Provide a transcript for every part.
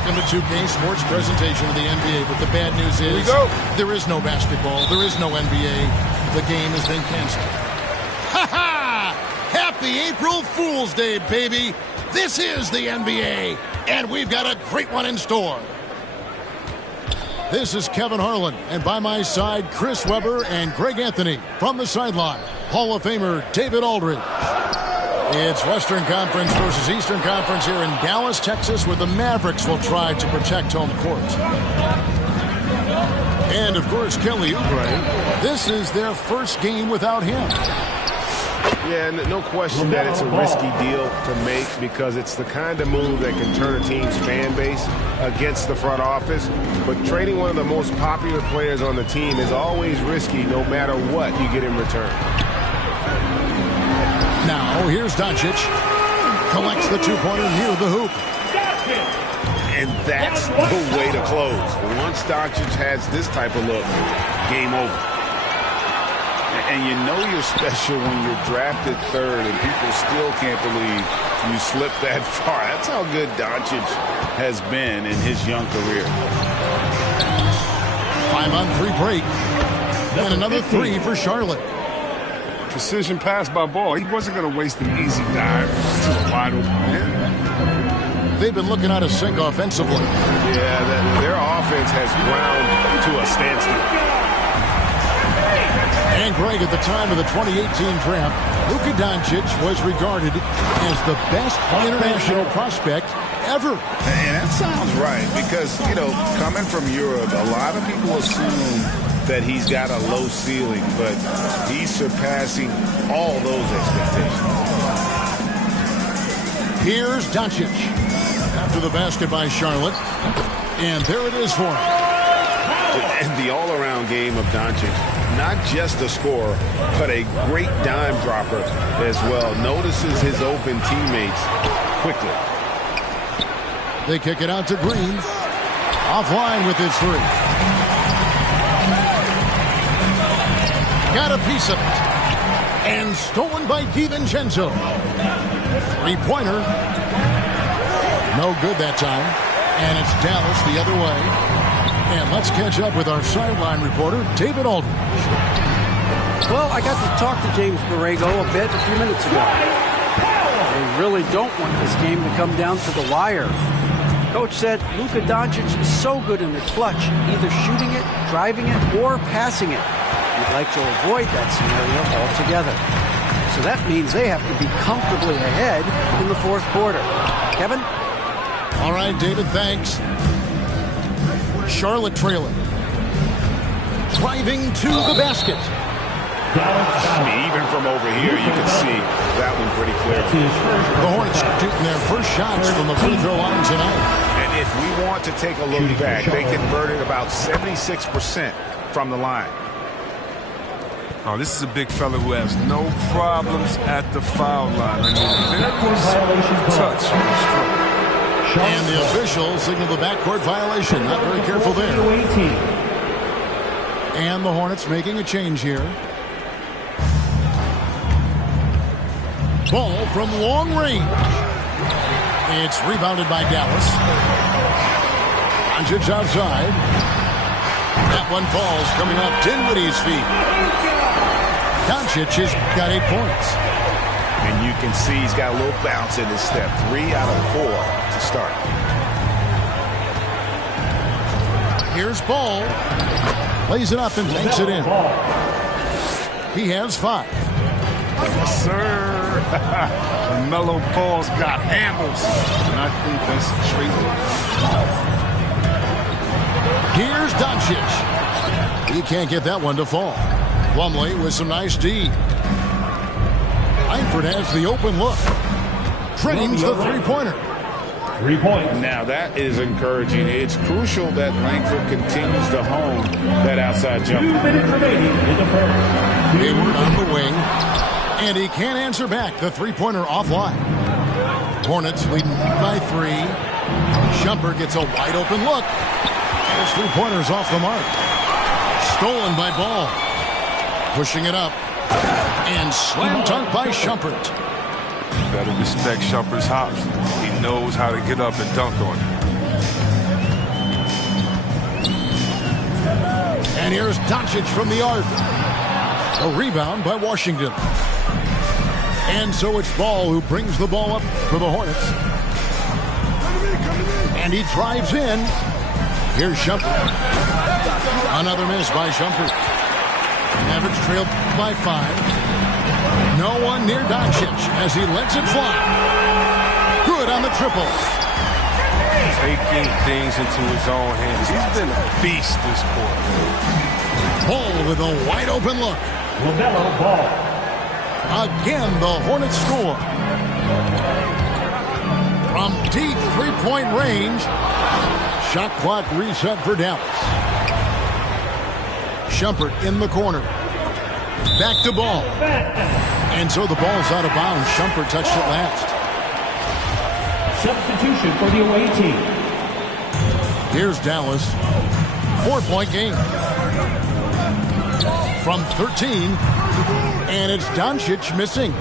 Welcome to 2K Sports presentation of the NBA. But the bad news is there is no basketball. There is no NBA. The game has been canceled. Ha ha! Happy April Fool's Day, baby. This is the NBA, and we've got a great one in store. This is Kevin Harlan, and by my side, Chris Webber and Greg Anthony. From the sideline, Hall of Famer David Aldridge. It's Western Conference versus Eastern Conference here in Dallas, Texas, where the Mavericks will try to protect home court. And, of course, Kelly Oubre. This is their first game without him. Yeah, no question that it's a risky deal to make because it's the kind of move that can turn a team's fan base against the front office. But trading one of the most popular players on the team is always risky no matter what you get in return. Now, here's Doncic. Collects the two-pointer near the hoop. And that's the way to close. Once Doncic has this type of look, game over. And you know you're special when you're drafted third and people still can't believe you slipped that far. That's how good Doncic has been in his young career. 5-on-3 break. And another three for Charlotte. Precision pass by Ball. He wasn't going to waste an easy dive to a wide open man. They've been looking out of sync offensively. Yeah, their offense has ground to a standstill. And Greg, at the time of the 2018 draft, Luka Doncic was regarded as the best international prospect ever. And that sounds right because, you know, coming from Europe, a lot of people assume that he's got a low ceiling, but he's surpassing all those expectations. Here's Doncic after the basket by Charlotte. And there it is for him. And the all-around game of Doncic, not just a scorer, but a great dime dropper as well. Notices his open teammates quickly. They kick it out to Green. Offline with his three. Got a piece of it. And stolen by DiVincenzo. Three-pointer. No good that time. And it's Dallas the other way. And let's catch up with our sideline reporter, David Aldridge. Well, I got to talk to James Borrego a bit a few minutes ago. They really don't want this game to come down to the wire. Coach said Luka Doncic is so good in the clutch, either shooting it, driving it, or passing it. He'd like to avoid that scenario altogether. So that means they have to be comfortably ahead in the fourth quarter. Kevin? All right, David, thanks. Charlotte trailing. Driving to the basket. Even from over here, you can see that one pretty clearly. The Hornets shooting their first shots from the free throw line tonight. And if we want to take a look back, they converted about 76% from the line. Oh, this is a big fella who has no problems at the foul line. I mean, very touch on the stroke. And the officials signal the backcourt violation. Not very careful there. And the Hornets making a change here. Ball from long range. It's rebounded by Dallas. Doncic outside. That one falls coming off Dinwiddie's feet. Doncic has got 8 points. And you can see he's got a little bounce in his step. 3 out of 4 to start. Here's Ball. Lays it up and banks it in. He has 5. Yes, sir. Mellow Ball's got handles. And I think that's straight. Here's Doncic. He can't get that one to fall. Plumlee with some nice D. Langford has the open look. Drains the three-pointer. 3 points. Now that is encouraging. It's crucial that Langford continues to hone that outside jumper. 2 minutes remaining in the first. Hayward on the wing. And he can't answer back. The three-pointer offline. Hornets leading by 3. Shumpert gets a wide open look. Those three-pointers off the mark. Stolen by Ball. Pushing it up. And slam dunk by Shumpert. You better respect Shumpert's hops. He knows how to get up and dunk on it. And here's Doncic from the arc. A rebound by Washington. And so it's Ball who brings the ball up for the Hornets. And he drives in. Here's Shumpert. Another miss by Shumpert. Mavericks trailed by 5. No one near Doncic as he lets it fly. Good on the triple. Taking things into his own hands. He's been a beast this quarter. Ball with a wide open look. LaMelo Ball. Again, the Hornets score. From deep three-point range, shot clock reset for Dallas. Shumpert in the corner. Back to Ball. And so the ball's out of bounds. Shumpert touched it last. Substitution for the away team. Here's Dallas. 4-point game. From 13. And it's Doncic missing.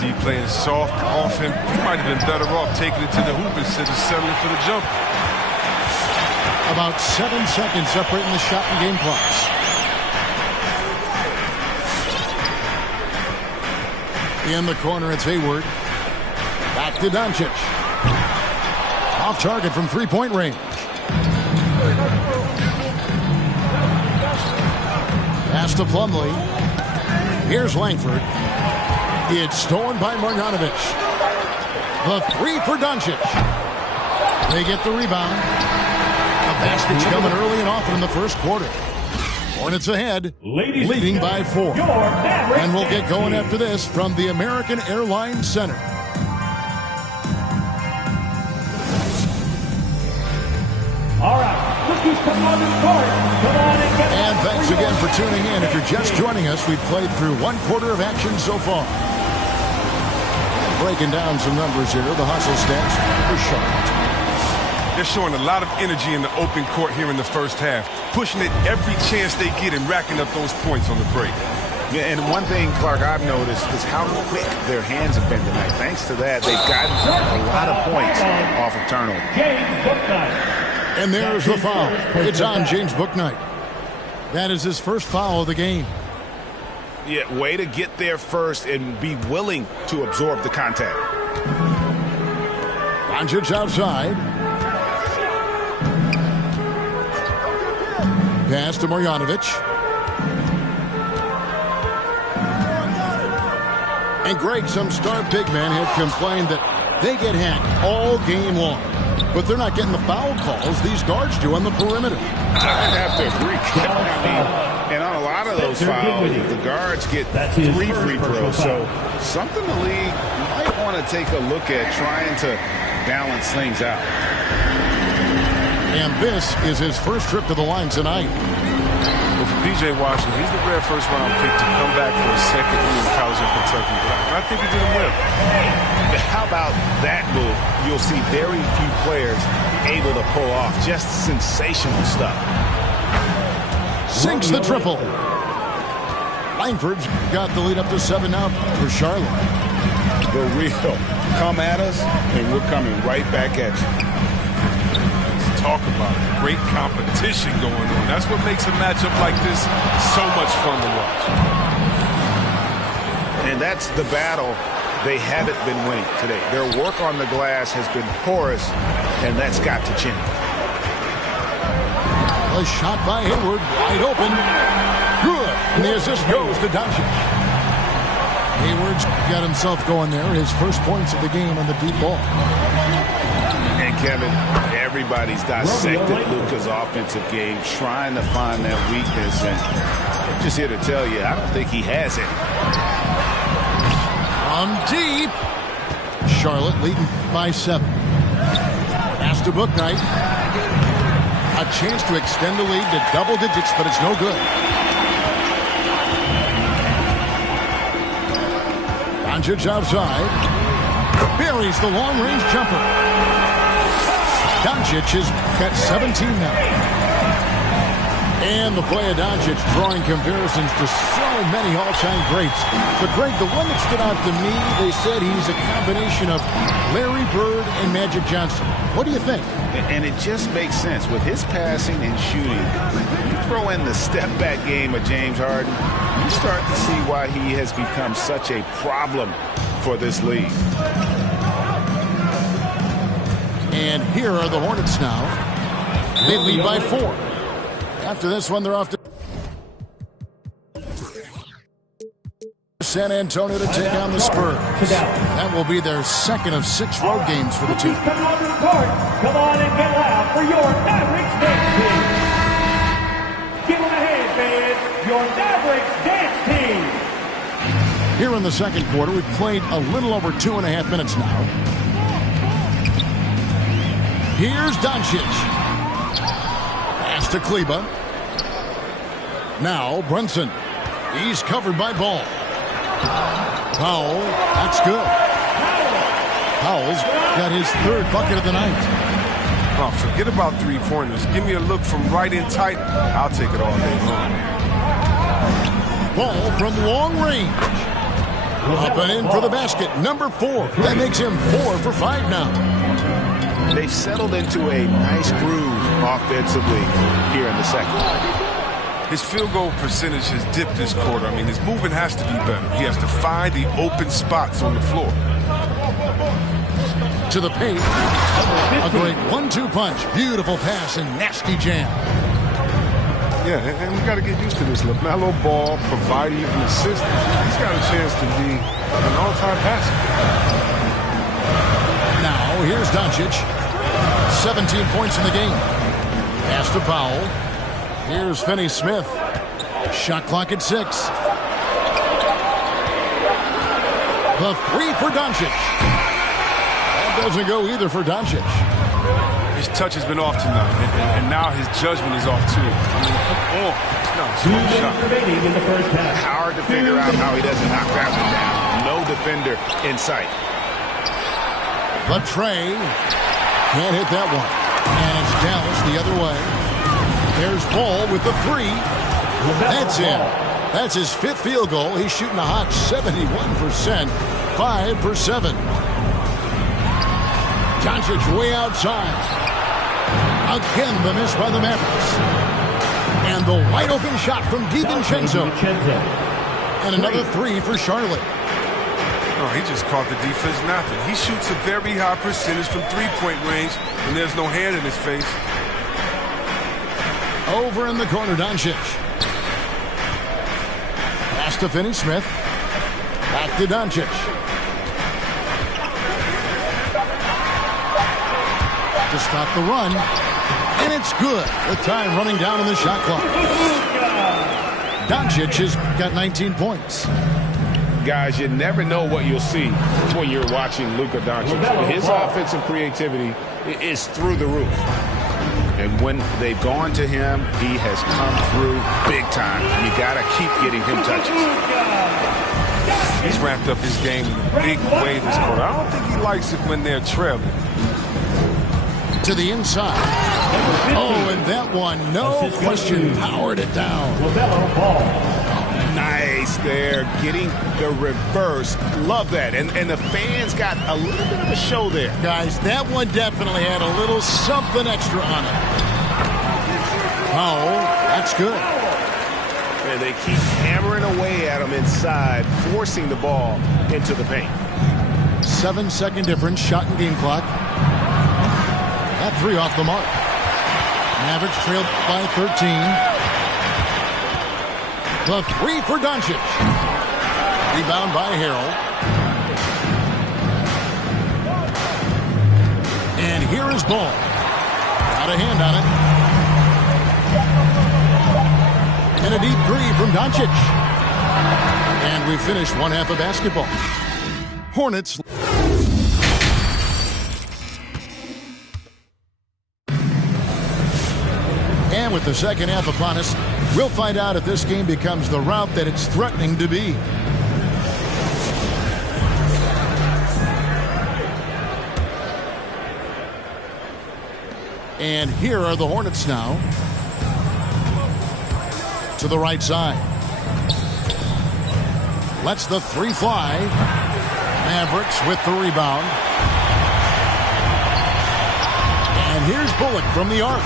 D playing soft off him. He might have been better off taking it to the hoop instead of settling for the jump. About 7 seconds separating the shot and game clocks. In the corner, it's Hayward. Back to Doncic. Off target from three-point range. Pass to Plumlee. Here's Langford. It's stolen by Marjanovic. The three for Doncic. They get the rebound. A basket's coming early and often in the first quarter. Hornets ahead, leading by 4. And we'll get going after this from the American Airlines Center. All right, rookies come on the court. Come on and get. And thanks again for tuning in. If you're just joining us, we've played through one quarter of action so far. Breaking down some numbers here, the hustle stats for Charlotte. They're showing a lot of energy in the open court here in the first half, pushing it every chance they get and racking up those points on the break. Yeah, and one thing, Clark, I've noticed is how quick their hands have been tonight. Thanks to that, they've gotten a lot of points off of turnover. James Bouknight. And there's the foul. It's on James Bouknight. That is his first foul of the game. Yeah, way to get there first and be willing to absorb the contact. Doncic outside. Pass to Marjanovic. And Greg, some star big men have complained that they get hacked all game long. But they're not getting the foul calls these guards do on the perimeter. I'd have to agree, Kevin. I mean, and on a lot of those fouls, the guards get 3 free throws. So something the league might want to take a look at trying to balance things out. And this is his first trip to the line tonight. Well, for P.J. Washington, he's the rare first-round pick to come back for a second year in college in Kentucky. But I think he did him well. How about that move? You'll see very few players able to pull off just sensational stuff. Sinks the triple. Langford's got the lead up to 7 now for Charlotte. The real. Come at us, and we're coming right back at you. Talk about great competition going on. That's what makes a matchup like this so much fun to watch. And that's the battle they haven't been winning today. Their work on the glass has been porous, and that's got to change. A shot by Hayward, wide open. Good. And the assist goes to Doncic. Hayward's got himself going there. His first points of the game on the deep ball. And Kevin, everybody's dissected Luka's offensive game, trying to find that weakness. And I'm just here to tell you, I don't think he has it. From deep. Charlotte leading by 7. Pass to Bouknight. A chance to extend the lead to double digits, but it's no good. Doncic outside. Buries the long-range jumper. Doncic has got 17 now. And the play of Doncic drawing comparisons to so many all-time greats. But, Greg, the one that stood out to me, they said he's a combination of Larry Bird and Magic Johnson. What do you think? And it just makes sense. With his passing and shooting, you throw in the step-back game of James Harden, you start to see why he has become such a problem for this league. And here are the Hornets now. They lead by 4. After this one, they're off to San Antonio to take on the Spurs. That will be their second of 6 road games for the team. Come on to the court. Come on and get loud for your Mavericks dance team. Give them a hand, fans. Your Mavericks dance team. Here in the second quarter, we've played a little over 2.5 minutes now. Here's Doncic. Pass to Kleba. Now Brunson. He's covered by Ball. Powell. That's good. Powell's got his 3rd bucket of the night. Oh, forget about three-pointers. Give me a look from right in tight. I'll take it all day long. Ball from long range. Up and in for the basket. Number 4. That makes him 4 for 5 now. They've settled into a nice groove offensively here in the second. His field goal percentage has dipped this quarter. I mean, his movement has to be better. He has to find the open spots on the floor. To the paint. A great 1-2 punch. Beautiful pass and nasty jam. Yeah, and we got to get used to this. LaMelo Ball providing an assist. He's got a chance to be an all-time passer. Now, here's Doncic. 17 points in the game. Pass to Powell. Here's Finney-Smith. Shot clock at 6. The 3 for Doncic. That doesn't go either for Doncic. His touch has been off tonight, and now his judgment is off too. I mean, come on. No, it's no shot. Remaining in the first half. Hard to figure out how he doesn't knock that one down. No defender in sight. But Trey can't hit that one. And it's Dallas the other way. There's Ball with the 3. That's in. That's his 5th field goal. He's shooting a hot 71%. 5 for 7. Doncic way outside. Again, the miss by the Mavericks. And the wide open shot from DiVincenzo. And another 3 for Charlotte. Oh, he just caught the defense napping. He shoots a very high percentage from 3-point range, and there's no hand in his face. Over in the corner, Doncic. Pass to Finney-Smith. Back to Doncic. To stop the run. And it's good. The time running down in the shot clock. Doncic has got 19 points. Guys, you never know what you'll see when you're watching Luka Doncic. His offensive creativity is through the roof. And when they've gone to him, he has come through big time. You got to keep getting him touches. He's ramped up his game in a big way this quarter. I don't think he likes it when they're trailing. To the inside. Oh, and that one, no question, powered it down. Nice there, getting the reverse. Love that. And the fans got a little bit of a show there. Guys, that one definitely had a little something extra on it. Oh, that's good. And they keep hammering away at him inside, forcing the ball into the paint. 7-second difference, shot and game clock. That 3 off the mark. Mavericks trailed by 13. The 3 for Doncic. Rebound by Harrell. And here is Ball. Got a hand on it. And a deep 3 from Doncic. And we finish one half of basketball. Hornets. And with the second half upon us, we'll find out if this game becomes the rout that it's threatening to be. And here are the Hornets now. to the right side. Lets the three fly. Mavericks with the rebound. And here's Bullock from the arc.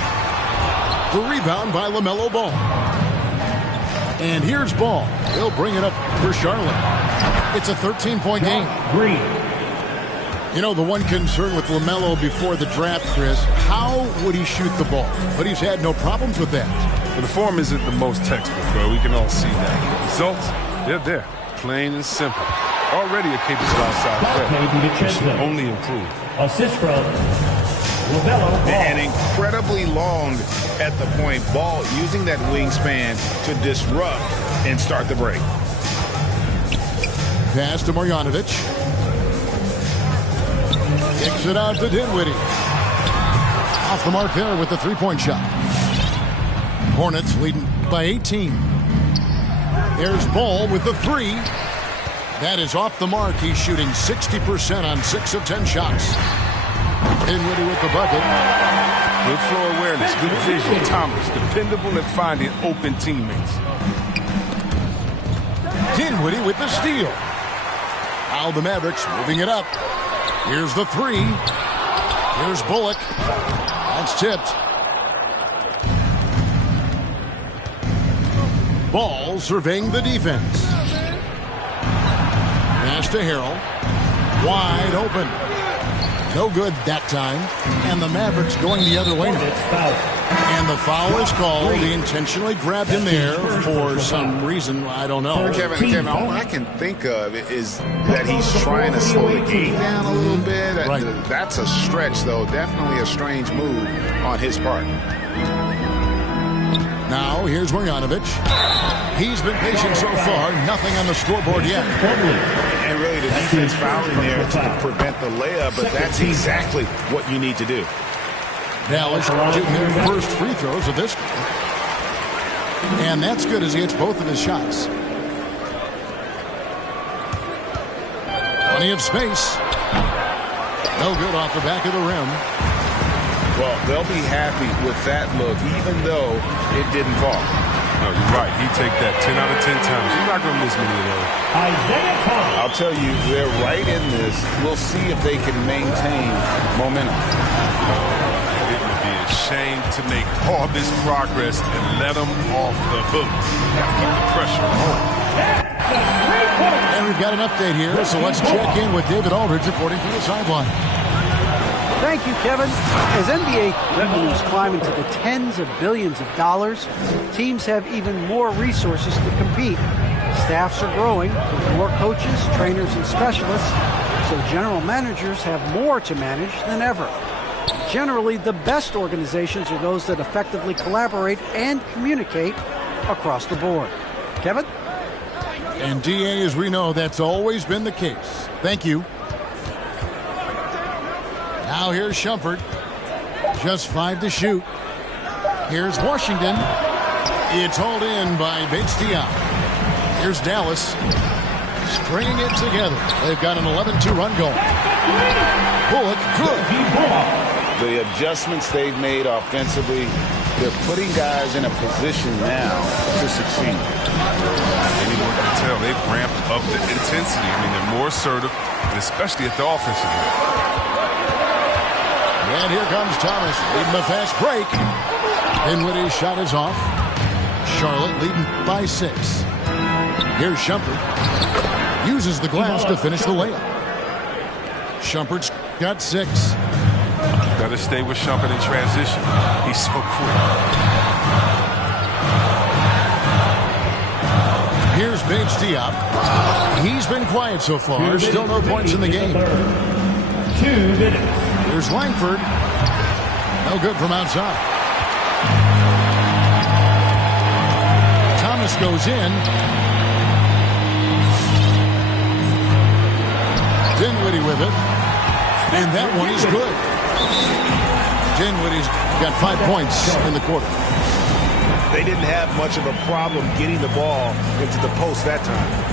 The rebound by LaMelo Ball. And here's Ball. He'll bring it up for Charlotte. It's a 13-point game. You know, the one concern with LaMelo before the draft, Chris, how would he shoot the ball? But he's had no problems with that. Well, the form isn't the most textbook, bro. We can all see that. Results, they're there. Plain and simple. Already a capable outside player. Should only improve. Assist from LaMelo Ball. And incredibly long at the point. Ball using that wingspan to disrupt and start the break. Pass to Marjanovic. Kicks it out to Dinwiddie. Off the mark there with the three-point shot. Hornets leading by 18. There's Ball with the three. That is off the mark. He's shooting 60% on 6 of 10 shots. Dinwiddie with the bucket. Good floor awareness, good vision. Thomas, dependable at finding open teammates. Dinwiddie with the steal. Now the Mavericks moving it up. Here's the three. Here's Bullock. That's tipped. Ball surveying the defense. Pass to Harrell. Wide open. No good that time. And the Mavericks going the other way now. And the foul is called. He intentionally grabbed him there for some reason. I don't know. Kevin, all I can think of is that he's trying to slow the game down a little bit. Right. That's a stretch, though. Definitely a strange move on his part. Now, here's Marjanovic. He's been patient so far. Nothing on the scoreboard yet. And really, the defense fouling there to prevent the layup, but that's exactly what you need to do. Dallas shooting their first free throws of this. And that's good as he hits both of his shots. Plenty of space. No good off the back of the rim. Well, they'll be happy with that look, even though it didn't fall. No, you're right. He'd take that 10 out of 10 times. You're not going to miss many of those. I'll tell you, they're right in this. We'll see if they can maintain momentum. It would be a shame to make all this progress and let them off the hook. Got to keep the pressure on. And we've got an update here, so let's check in with David Aldridge reporting from the sideline. Thank you, Kevin. As NBA revenues climb into the tens of billions of dollars, teams have even more resources to compete. Staffs are growing with more coaches, trainers, and specialists, so general managers have more to manage than ever. Generally, the best organizations are those that effectively collaborate and communicate across the board. Kevin? And DA, as we know, that's always been the case. Thank you. Now here's Shumpert. Just 5 to shoot. Here's Washington. It's hauled in by Bates-Diop. Here's Dallas. Stringing it together. They've got an 11-2 run going. Bullock good. The adjustments they've made offensively, they're putting guys in a position now to succeed. Anyone can tell they've ramped up the intensity. I mean, they're more assertive, and especially at the offensive end. And here comes Thomas leading the fast break. Dinwiddie's shot is off. Charlotte leading by 6. Here's Shumpert. Uses the glass to finish the layup. Shumpert's got 6. Got to stay with Shumpert in transition. He's so quick. Here's Bates-Diop. He's been quiet so far. Still no points in the game. 2 minutes. Here's Langford. No good from outside. Thomas goes in. Dinwiddie with it. And that one is good. Dinwiddie's got 5 points in the quarter. They didn't have much of a problem getting the ball into the post that time.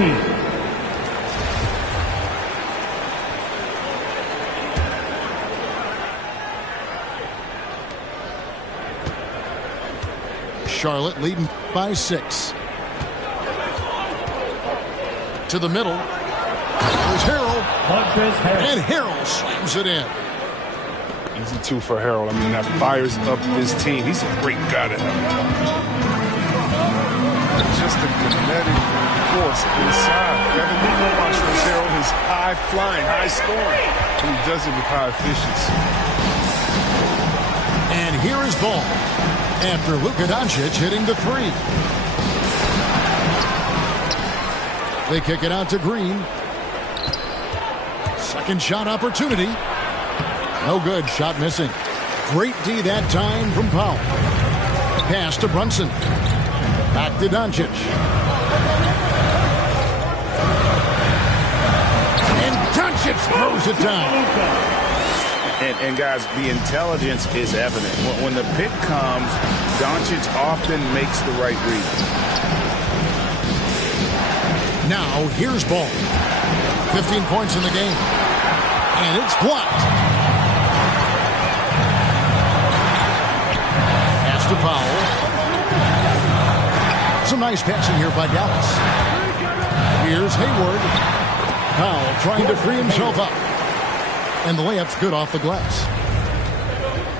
team. Charlotte leading by 6. To the middle. There's Harrell. And Harrell slams it in. Easy 2 for Harrell. I mean, that fires up this team. He's a great guy to have. Just a kinetic force inside. Kevin Lee watches Harrell, his high flying, high scoring. And he does it with high efficiency. And here is ball. After Luka Doncic hitting the 3. They kick it out to Green. Second shot opportunity. No good. Shot missing. Great D that time from Powell. Pass to Brunson. Back to Doncic. And Doncic throws it down. And guys, the intelligence is evident. When the pick comes, Doncic often makes the right read. Now, here's ball. 15 points in the game. And it's blocked. Pass to Powell. Some nice passing here by Dallas. Here's Hayward. Powell trying to free himself up. And the layup's good off the glass.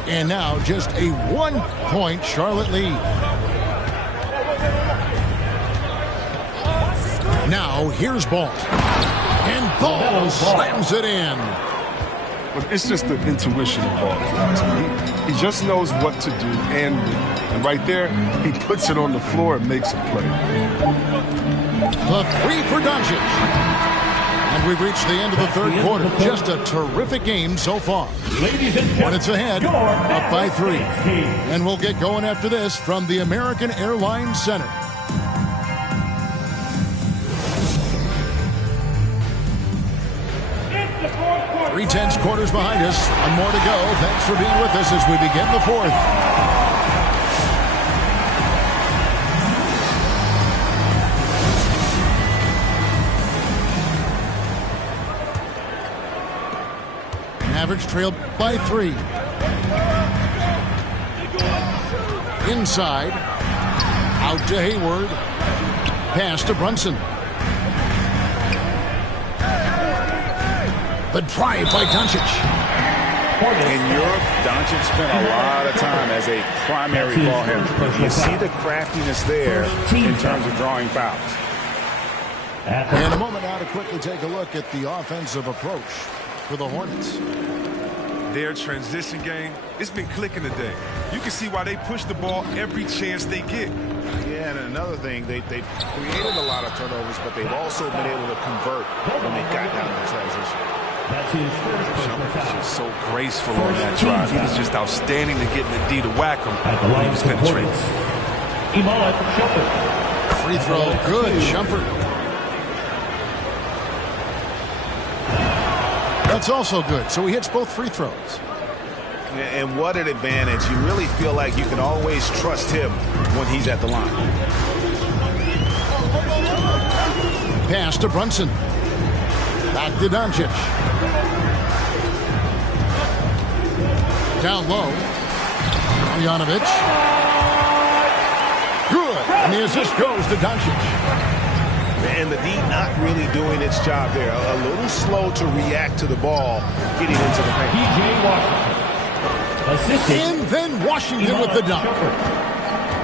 And now just a 1-point Charlotte lead. Now here's Ball. And Ball slams it in. But it's just the intuition of Ball. He just knows what to do and when. And right there, he puts it on the floor and makes a play. The 3 for Doncic. And we've reached the end of the third quarter. Just a terrific game so far. Hornets ahead, up by 3. And we'll get going after this from the American Airlines Center. Three tense quarters behind us. One more to go. Thanks for being with us as we begin the fourth. Mavericks trailed by 3. Inside. Out to Hayward. Pass to Brunson. The drive by Doncic. In Europe, Doncic spent a lot of time as a primary ball handler. You see the craftiness there in terms of drawing fouls. And a moment now to quickly take a look at the offensive approach for the Hornets. Their transition game, it's been clicking today. You can see why they push the ball every chance they get. Yeah, and another thing, they've created a lot of turnovers, but they've also been able to convert when they've got down in transition. That's his first. Shumpert was so graceful on that drive. He was just outstanding to getting the D to whack him when he was penetrating. Free throw, good, Shumpert. That's also good. So he hits both free throws. And what an advantage. You really feel like you can always trust him when he's at the line. Pass to Brunson. Back to Doncic. Down low. Janovic. Good. And the assist goes to Doncic. And the D not really doing its job there. A little slow to react to the ball getting into the paint. P.J. Washington. And then Washington with the dunk.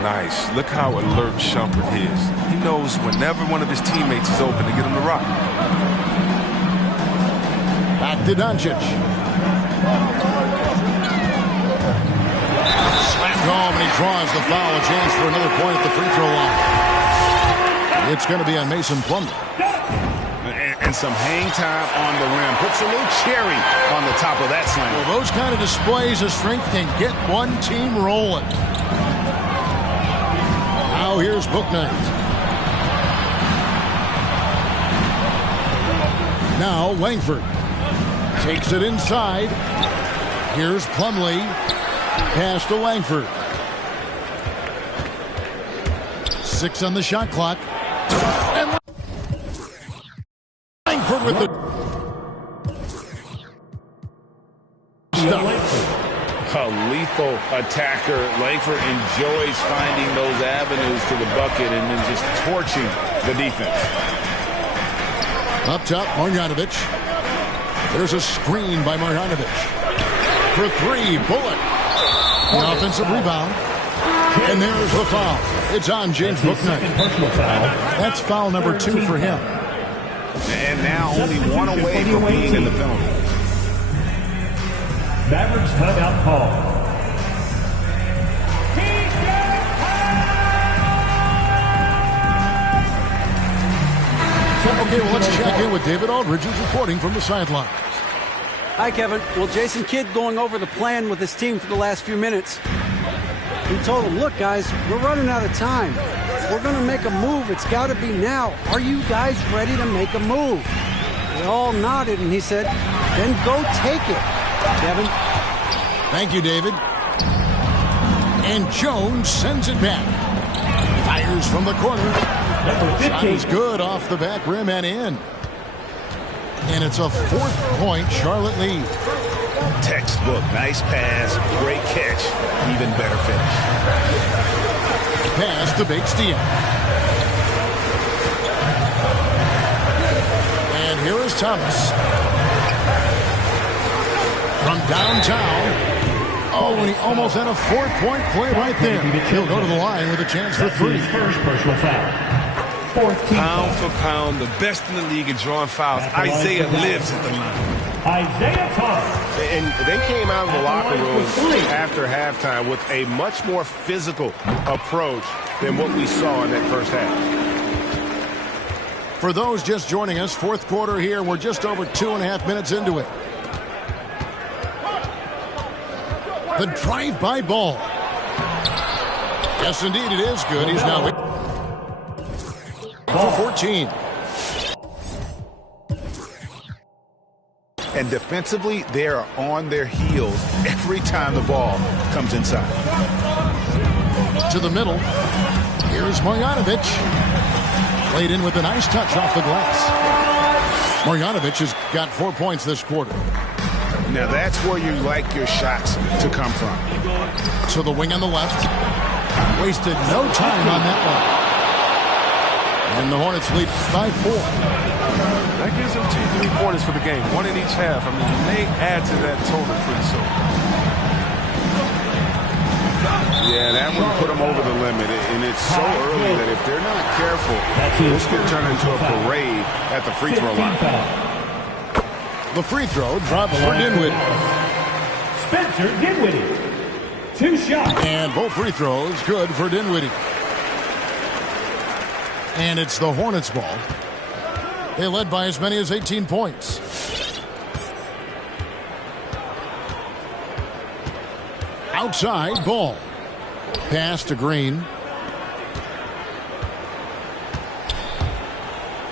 Nice. Look how alert Shumpert is. He knows whenever one of his teammates is open to get him to rock. Back to Doncic. Slammed home, and he draws the foul. A chance for another point at the free throw line. It's going to be on Mason Plumlee. And some hang time on the rim. Puts a little cherry on the top of that slam. Well, those kind of displays of strength can get one team rolling. Now here's Bouknight. Now Langford takes it inside. Here's Plumlee. Pass to Langford. 6 on the shot clock. with the A lethal attacker. Langford enjoys finding those avenues to the bucket and then just torching the defense. Up top, Marjanovic. There's a screen by Marjanovic. For three, Bullock. The offensive rebound. And there's the foul. It's on James Bouknight. That's foul number 2 for him. And now only one away from being in the penalty. Mavericks timeout call. Okay, well, let's check in with David Aldridge, who's reporting from the sidelines. Hi, Kevin. Well, Jason Kidd going over the plan with his team for the last few minutes. He told them, look, guys, we're running out of time. We're going to make a move. It's got to be now. Are you guys ready to make a move? They all nodded, and he said, then go take it, Kevin. Thank you, David. And Jones sends it back. Fires from the corner. Shot is good off the back rim and in. And it's a 4th-point Charlotte lead. Textbook. Nice pass. Great catch. Even better finish. Pass to Bakestien. And here is Thomas. From downtown. Oh, and he almost had a 4-point play right there. He'll go to the line with a chance for 3. First personal foul. Pound for pound, the best in the league at drawing fouls. Isaiah lives at the line. Isaiah Thomas. And they came out of the locker room after halftime with a much more physical approach than what we saw in that first half. For those just joining us, 4th quarter here. We're just over 2.5 minutes into it. The drive-by ball. Yes, indeed, it is good. He's now for 14. And defensively, they are on their heels every time the ball comes inside. To the middle. Here's Marjanovic. Played in with a nice touch off the glass. Marjanovic has got 4 points this quarter. Now that's where you like your shots to come from. To the wing on the left. Wasted no time on that one. And the Hornets lead by 4. That gives them 2 3-pointers for the game, 1 in each half. I mean, they add to that total pretty soon. Yeah, that one put them over the limit, and it's so early that if they're not careful, this could turn into a parade at the free throw line. The free throw dropped for Dinwiddie. Spencer Dinwiddie. 2 shots. And both free throws good for Dinwiddie. And it's the Hornets' ball. They led by as many as 18 points. Outside, ball. Pass to Green.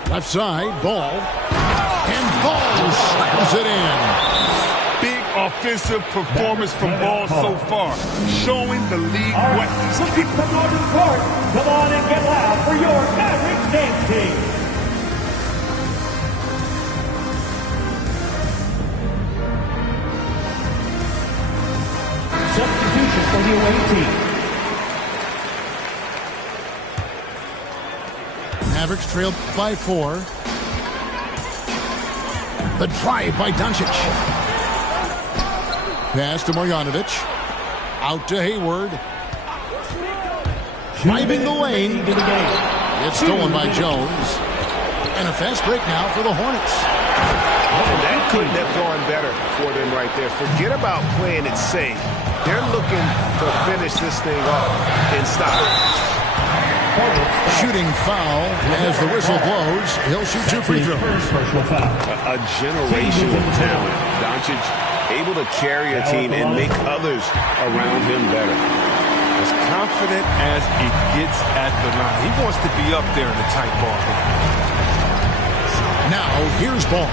Left side, ball. And Ball slams it in. Big offensive performance from Ball so far, showing the league what he's Looking from Northern Court. Come on and get loud for your Mavericks dance team. Substitution for the away team. Mavericks trailed by 4. The drive by Doncic. Pass to Marjanovic. Out to Hayward. Driving the lane. It's stolen by Jones. And a fast break now for the Hornets. And that couldn't have gone better for them right there. Forget about playing it safe. They're looking to finish this thing off and stop it. Shooting foul as the whistle blows. He'll shoot 2 free throws. A generational talent. Doncic able to carry a team and make others around him better. as confident as it gets at the line. He wants to be up there in the tight ball game. Now here's Ball.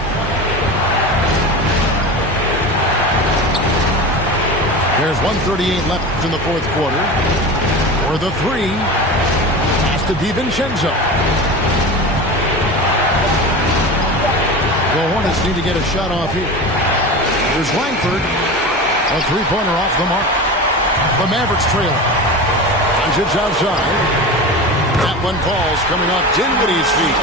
There's 1:38 left in the fourth quarter. For the three, pass to DiVincenzo. The Hornets need to get a shot off here. Here's Langford. A three-pointer off the mark. The Mavericks trailing. It's outside. That one falls coming off Dinwiddie's feet.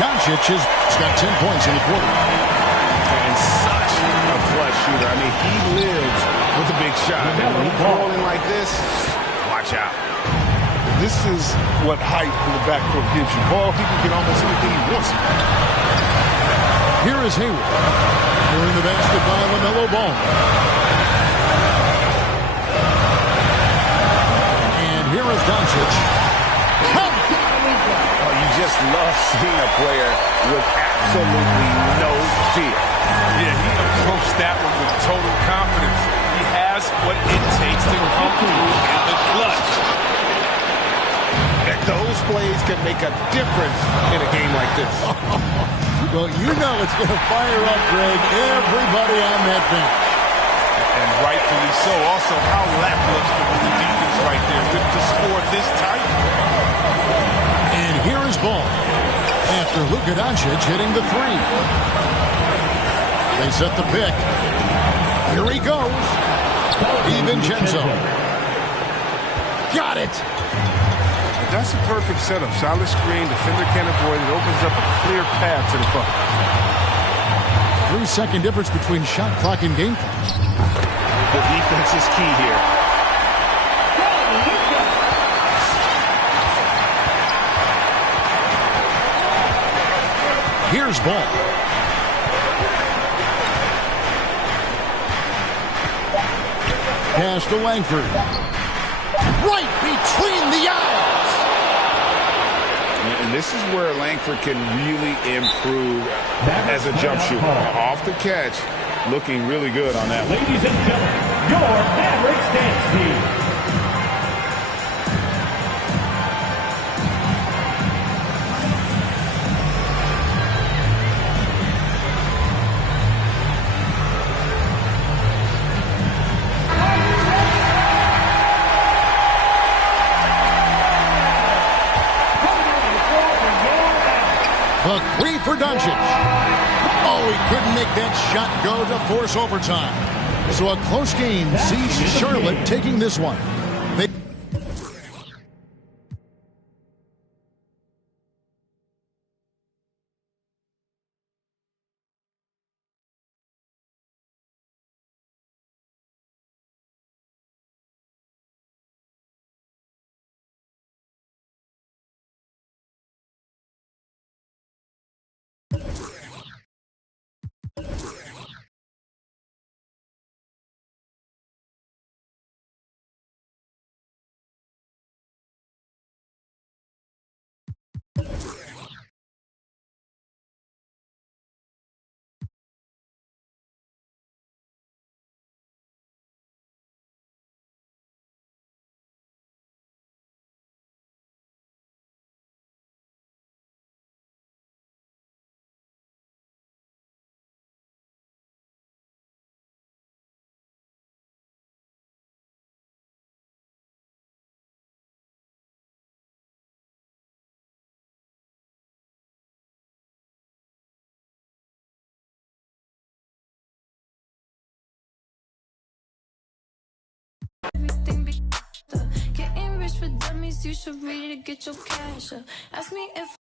Doncic has got 10 points in the quarter. And such a clutch shooter. I mean, he lives with a big shot. And when he's rolling like this, watch out. This is what height in the backcourt gives you. Ball, he can get almost anything he wants. Here is Hayward. Doing the basket by LaMelo Ball. And here is Doncic. Oh, you just love seeing a player with absolutely no fear. Yeah, he approached that one with total confidence. He has what it takes to come through in the clutch. And those plays can make a difference in a game like this. Well, you know it's going to fire up, Greg, everybody on that bench. And rightfully so. Also, how lackluster was the defense right there with the score this tight. And here is Ball after Luka Doncic hitting the three. They set the pick. Here he goes. DiVincenzo. Got it. That's a perfect setup. Solid screen, defender can't avoid it. Opens up a clear path to the bucket. 3-second difference between shot clock and game clock. The defense is key here. Here's Ball. Pass to Langford. Right between the eyes. And this is where Langford can really improve as a jump shooter. Off the catch, looking really good on that one. Ladies and gentlemen, your Mavericks dance team. The three for Doncic. Oh, he couldn't make that shot go to force overtime. So a close game sees Charlotte taking this one. Getting rich for dummies, you should read it to get your cash up. Ask me if